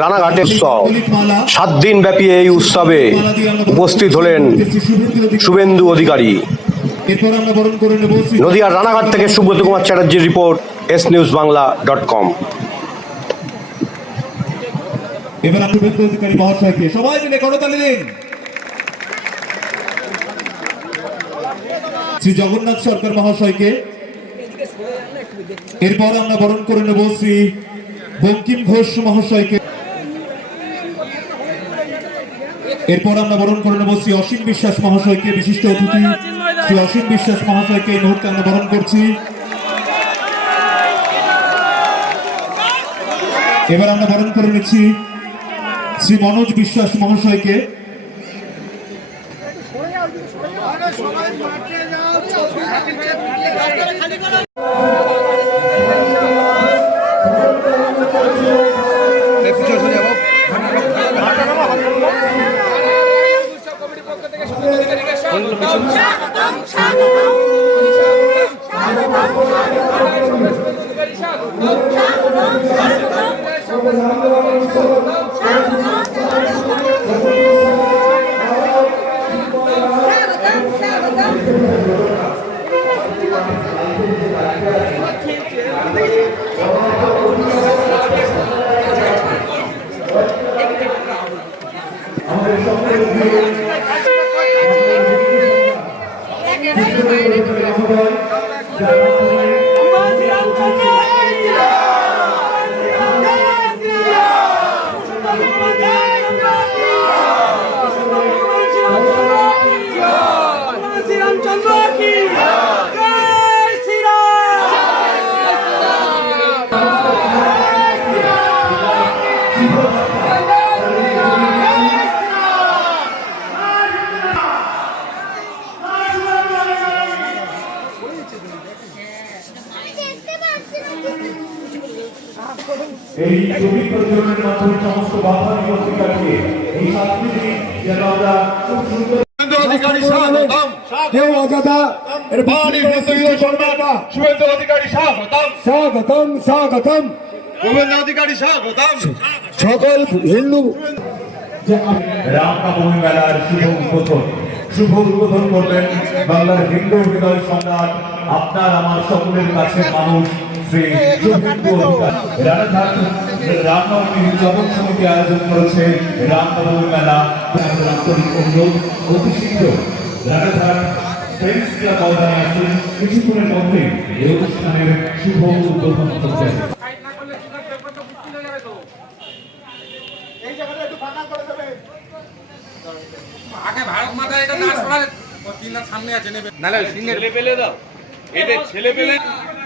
রানাঘাটের উৎসব। সাত দিন ব্যাপী এই উৎসবে উপস্থিত হলেন শুভেন্দু অধিকারী। নদিয়ার রানাঘাট থেকে Subrata Kumar চ্যাটার্জির report, S news Bangla dot com. এবার শুভেন্দু মহাশয়কে। সবাই শ্রী জগন্নাথ সরকার মহাশয়কে। এরপর আমরা বরণ করে নেব শ্রী বঙ্কিম ঘোষ মহাশয়কে। এরপর আমরা বরণ করে নেব শ্রী অসীম বিশ্বাস মহাশয়কে, বিশিষ্ট অতিথি শ্রী অসীম বিশ্বাস মহাশয়কে এই মুহূর্তে আমরা বরণ করছি। এবার আমরা বরণ করে নিচ্ছি শ্রী মনোজ বিশ্বাস মহাশয়কে। শ্রীরামচন্দ্র এই মাধ্যমে সমস্ত বাধা বিপত্তি কাটিয়ে এই সাংস্কৃতিক যেন আমরা খুব সুন্দর কেউ অযথা এর বাণীর প্রত্যেক সম্মান শুভেন্দু অধিকারী স্বাগতম স্বাগতম স্বাগতম। শুভেন্দু অধিকারী স্বাগতম সকল হিন্দু রামনবমী মেলার শুভ উদ্বোধন শুভ উদ্বোধন করবেন বাংলার হিন্দু হৃদয় সম্রাট আপনার আমার সকলের কাছে মানুষ। শ্রী শুভেন্দু রামনবমী উদযাপন সমিতি আয়োজন করেছে রামনবমী মেলা আন্তরিক অনুরোধ। অতি শীঘ্র রানাঘাট ফ্রেন্ডস ক্লাব ময়দানে আসুন। কিছুক্ষণের মধ্যেই এই অনুষ্ঠানের শুভ উদ্বোধন হচ্ছে আগে ভারত মাতা এটা না সরালে ও তিনটা সামনে আছে নেবে। নালে পেলে দাও। এদের ছেলে পেলে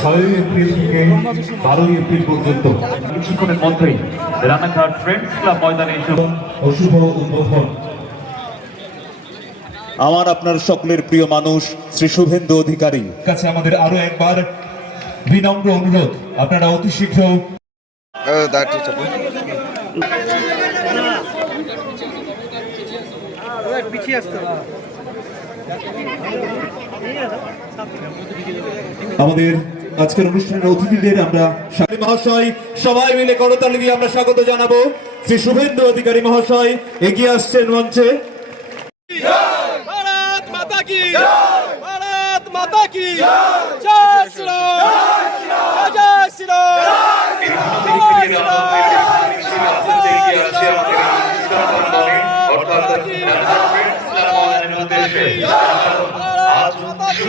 ছয়ই এপ্রিল থেকে বারোই এপ্রিল পর্যন্ত কিছুক্ষণের মধ্যেই রানাঘাট ফ্রেন্ডস ক্লাব ময়দানে এসে অশুভ উদ্বোধন। আমার আপনার সকলের প্রিয় মানুষ শ্রী শুভেন্দু অধিকারী। কাছে আমাদের আরও একবার বিনম্র অনুরোধ। আপনারা অতি শীঘ্র আমাদের আজকের অনুষ্ঠানের অতিথিদের আমরা মহাশয় সবাই মিলে করতালি দিয়ে আমরা স্বাগত জানাব। শ্রী শুভেন্দু অধিকারী মহাশয় এগিয়ে আসছেন মঞ্চে। মাতা কি? মাতা কি? জয়!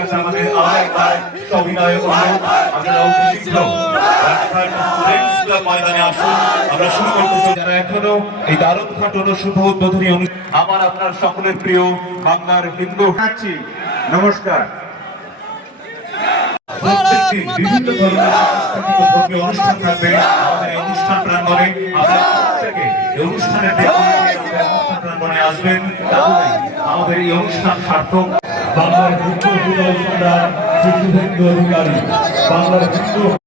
কাছে আমাদের আরেকবার আপনারা অতি শীঘ্র রাজঘাট ফ্রেন্ডস ক্লাব ময়দানে আসুন আমরা শুরু করতে যারা এখনও এই দারুণ ঘটন শুভ উদ্বোধনী অনুষ্ঠান আমার আপনার সকলের প্রিয় বাংলার হিন্দু নমস্কার। বিভিন্ন ধরনের সাংস্কৃতিক ধর্মীয় অনুষ্ঠান থাকবে। আমাদের অনুষ্ঠান প্রাঙ্গণে প্রত্যেকে এই অনুষ্ঠানের প্রাঙ্গণে আসবেন। আমাদের এই অনুষ্ঠান সার্থক। বাংলার সম্রাট অধিকারী বাংলার হিন্দু